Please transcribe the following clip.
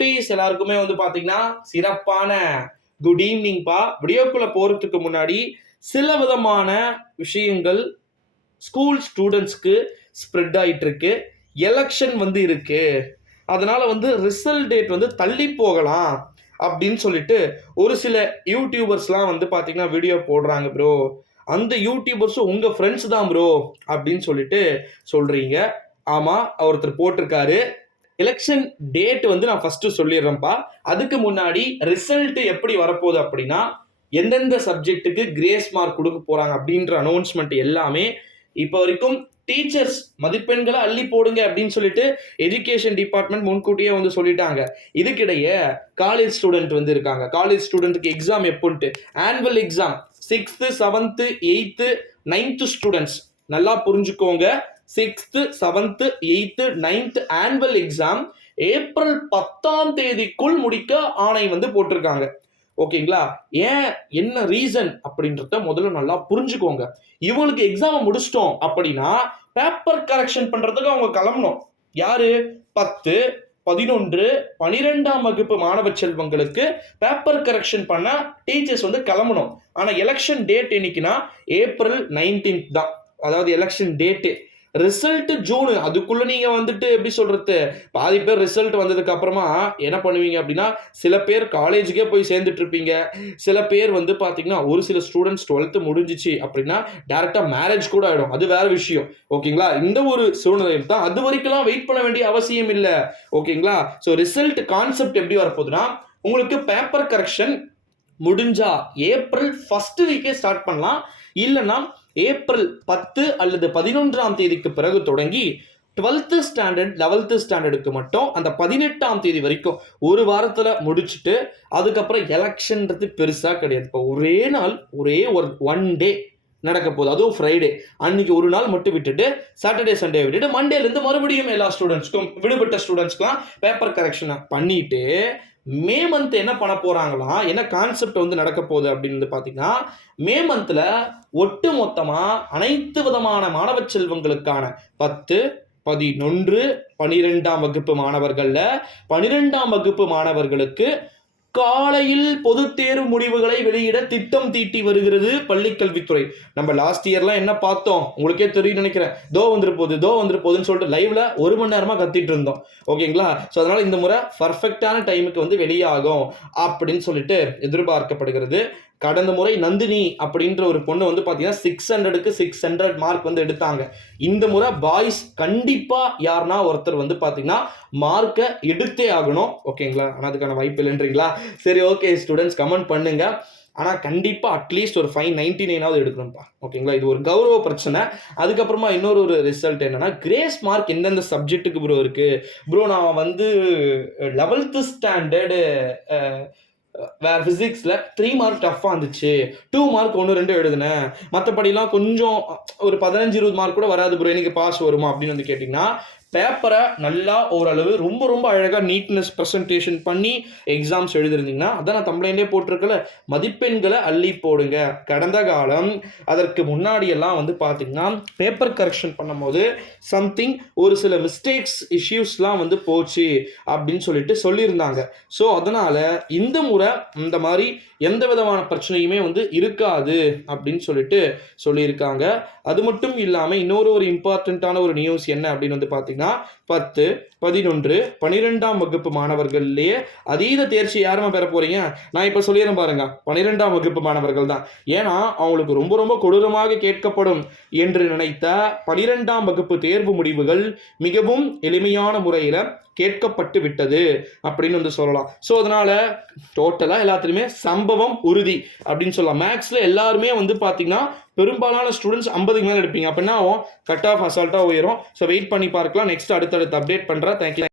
குட்டீஸ் எல்லாருக்குமே வந்து பாத்தீங்கன்னா சிறப்பான குட் ஈவினிங்பா. வீடியோக்குள்ள போறதுக்கு முன்னாடி சில விதமான விஷயங்கள் ஸ்கூல் ஸ்டூடெண்ட்ஸ்க்கு ஸ்ப்ரெட் ஆயிட்டு இருக்கு. எலெக்ஷன் வந்து இருக்கு, அதனால வந்து ரிசல்ட் டேட் வந்து தள்ளி போகலாம் அப்படின்னு சொல்லிட்டு ஒரு சில யூடியூபர்ஸ்லாம் வந்து பாத்தீங்கன்னா வீடியோ போடுறாங்க ப்ரோ. அந்த யூடியூபர்ஸும் உங்க ஃப்ரெண்ட்ஸ் தான் ப்ரோ அப்படின்னு சொல்லிட்டு சொல்றீங்க. ஆமா, ஒருத்தர் போட்டிருக்காரு. எலெக்ஷன் டேட் வந்து நான் ஃபர்ஸ்ட் சொல்லிடுறேன்ப்பா. அதுக்கு முன்னாடி ரிசல்ட் எப்படி வரப்போகுது அப்படின்னா, எந்தெந்த சப்ஜெக்ட்டுக்கு கிரேஸ் மார்க் கொடுக்க போறாங்க அப்படின்ற அனௌன்ஸ்மெண்ட் எல்லாமே இப்போ வரைக்கும் டீச்சர்ஸ் மதிப்பெண்களை அள்ளி போடுங்க அப்படின்னு சொல்லிட்டு எஜுகேஷன் டிபார்ட்மெண்ட் முன்கூட்டியே வந்து சொல்லிட்டாங்க. இதுக்கிடையே காலேஜ் ஸ்டூடெண்ட் வந்து இருக்காங்க. காலேஜ் ஸ்டூடெண்ட்டுக்கு எக்ஸாம் எப்போன்ட்டு annual exam 6th 7th 8th 9th students நல்லா புரிஞ்சுக்கோங்க. 6th 7th 8th 9th annual exam April 10 முடிக்க ஆணை வந்து போட்டிருக்காங்க. ஓகேங்களா? ஏன், என்ன ரீசன் அப்படின்றத முதல்ல நல்லா புரிஞ்சுக்கோங்க. இவங்களுக்கு எக்ஸாம் முடிச்சிட்டோம் அப்படின்னா பேப்பர் கரெக்ஷன் பண்றதுக்கு அவங்க கிளம்பணும். யாரு? 10, 11, 12ஆம் வகுப்பு மாணவ செல்வங்களுக்கு பேப்பர் கரெக்ஷன் பண்ண டீச்சர்ஸ் வந்து கிளம்பணும். ஆனா எலெக்ஷன் டேட் என்னைக்குன்னா ஏப்ரல் 19 தான். அதாவது எலெக்ஷன் டேட்டு. Result June. அதுக்குள்ள நீங்க வந்துட்டு எப்படி சொல்றது, பாதி பேர் ரிசல்ட் வந்ததுக்கு அப்புறமா என்ன பண்ணுவீங்க அப்படின்னா, சில பேர் காலேஜுக்கே போய் சேர்ந்துட்டு இருப்பீங்க. சில பேர் வந்து பாத்தீங்கன்னா ஒரு சில ஸ்டூடெண்ட்ஸ் 12th முடிஞ்சிச்சு அப்படின்னா டைரக்டா மேரேஜ் கூட ஆயிடும். அது வேற விஷயம். ஓகேங்களா? இந்த ஒரு சூழ்நிலையில் தான் அது வரைக்கும் வெயிட் பண்ண வேண்டிய அவசியம் இல்லை. ஓகேங்களா? ஸோ ரிசல்ட் கான்செப்ட் எப்படி வரப்போகுதுன்னா, உங்களுக்கு பேப்பர் கரெக்ஷன் முடிஞ்சா ஏப்ரல் ஃபர்ஸ்ட் வீக்கே ஸ்டார்ட் பண்ணலாம். இல்லைன்னா ஏப்ரல் 10 அல்லது 11ஆம் தேதிக்கு பிறகு தொடங்கி 12th ஸ்டாண்டர்ட் 11th ஸ்டாண்டர்டுக்கு மட்டும் அந்த 18ஆம் தேதி வரைக்கும் ஒரு வாரத்தில் முடிச்சுட்டு அதுக்கப்புறம் எலெக்ஷன்றது பெருசாக கிடையாது. இப்போ ஒரே நாள் ஒரே ஒரு 1 டே நடக்க போகுது. அதுவும் ஃப்ரைடே அன்னைக்கு ஒரு நாள் மட்டும் விட்டுட்டு சாட்டர்டே சண்டே விட்டுட்டு மண்டேலேருந்து மறுபடியும் எல்லா ஸ்டூடெண்ட்ஸ்க்கும் விடுபட்ட ஸ்டூடெண்ட்ஸ்க்குலாம் பேப்பர் கரெக்ஷனை பண்ணிட்டு மே மந்த் என்ன பண்ண போறாங்களா, என்ன கான்செப்ட் வந்து நடக்க போகுது அப்படின்னு பார்த்தீங்கன்னா, மே மந்த்ல ஒட்டு மொத்தமா அனைத்து விதமான மாணவ செல்வங்களுக்கான 10, 11, 12ஆம் வகுப்பு மாணவர்கள்ல 12ஆம் வகுப்பு மாணவர்களுக்கு காலையில் பொது தேர்வு முடிவுகளை வெளியிட திட்டம் தீட்டி வருகிறது பள்ளிக்கல்வித்துறை. நம்ம லாஸ்ட் இயர்லாம் என்ன பார்த்தோம் உங்களுக்கே தெரியும் நினைக்கிறேன். தோ வந்துரு போகுதுன்னு சொல்லிட்டு லைவ்ல 1 மணி நேரமா கத்திட்டு இருந்தோம். ஓகேங்களா? ஸோ அதனால இந்த முறை பர்ஃபெக்டான டைமுக்கு வந்து வெளியாகும் அப்படின்னு சொல்லிட்டு எதிர்பார்க்கப்படுகிறது. கடந்த முறை நந்தினி அப்படின்ற ஒரு பொண்ணு வந்து பார்த்தீங்கன்னா 600க்கு 600 மார்க் வந்து எடுத்தாங்க. இந்த முறை பாய்ஸ் கண்டிப்பா யாருன்னா ஒருத்தர் வந்து பார்த்தீங்கன்னா மார்க்கை எடுத்தே ஆகணும். ஓகேங்களா? ஆனால் அதுக்கான வாய்ப்பு இல்லைன்றீங்களா? சரி, ஓகே ஸ்டூடெண்ட்ஸ் கமெண்ட் பண்ணுங்க. ஆனால் கண்டிப்பாக அட்லீஸ்ட் ஒரு 599 எடுக்கணும்ப்பா. ஓகேங்களா? இது ஒரு கௌரவ பிரச்சனை. அதுக்கப்புறமா இன்னொரு ரிசல்ட் என்னன்னா, கிரேஸ் மார்க் எந்தெந்த சப்ஜெக்ட்டுக்கு ப்ரோ இருக்கு ப்ரோ? நான் வந்து 11th ஸ்டாண்டர்டு வேற பிசிக்ஸ்ல 3 மார்க் டஃப்பாக இருந்துச்சு, 2 மார்க் 1 2 எழுதுனேன், மற்றபடிலாம் கொஞ்சம் ஒரு 15-20 மார்க் கூட வராது ப்ரோ, எனக்கு பாஸ் வருமா அப்படின்னு வந்து கேட்டிங்கன்னா, பேப்பரை நல்லா ஓரளவு ரொம்ப ரொம்ப அழகாக நீட்னஸ் ப்ரெசன்டேஷன் பண்ணி எக்ஸாம்ஸ் எழுதிருந்தீங்கன்னா, அதான் நான் தம்ப்ளைன்லேயே போட்டிருக்கல, மதிப்பெண்களை அள்ளி போடுங்க. கடந்த காலம் அதற்கு முன்னாடியெல்லாம் வந்து பார்த்தீங்கன்னா பேப்பர் கரெக்ஷன் பண்ணும்போது சம்திங் ஒரு சில மிஸ்டேக்ஸ் இஷ்யூஸ்லாம் வந்து போச்சு அப்படின்னு சொல்லிட்டு சொல்லியிருந்தாங்க. ஸோ அதனால் இந்த முறை இந்த மாதிரி எந்த விதமான பிரச்சனையுமே வந்து இருக்காது அப்படின்னு சொல்லிட்டு சொல்லியிருக்காங்க. அது மட்டும் இல்லாமல் இன்னொரு இம்பார்ட்டண்ட்டான ஒரு நியூஸ் என்ன அப்படின்னு வந்து பார்த்தீங்கன்னா, 10, 11, 12ஆம் வகுப்பு மாணவர்கள்லேயே அதீத தேர்ச்சி யாருமா பெற போறீங்க? நான் இப்போ சொல்லிடுறேன் பாருங்க, 12ஆம் வகுப்பு மாணவர்கள் தான். ஏன்னா அவங்களுக்கு ரொம்ப ரொம்ப கொடூரமாக கேட்கப்படும் என்று நினைத்த 12ஆம் வகுப்பு தேர்வு முடிவுகள் மிகவும் எளிமையான முறையில் கேட்கப்பட்டு விட்டது அப்படின்னு வந்து சொல்லலாம். ஸோ அதனால டோட்டலாக எல்லாத்துலேயுமே சம்பவம் உறுதி அப்படின்னு சொல்லலாம். மேக்ஸில் எல்லாருமே வந்து பார்த்தீங்கன்னா பெரும்பாலான ஸ்டூடெண்ட்ஸ் 50க்கு மேலே எடுப்பீங்க. அப்படின்னா கட் ஆஃப் அசால்ட்டாக உயரும். ஸோ வெயிட் பண்ணி பார்க்கலாம். நெக்ஸ்ட் அடுத்தடுத்து அப்டேட் பண்ணுறேன். தேங்க்யூ.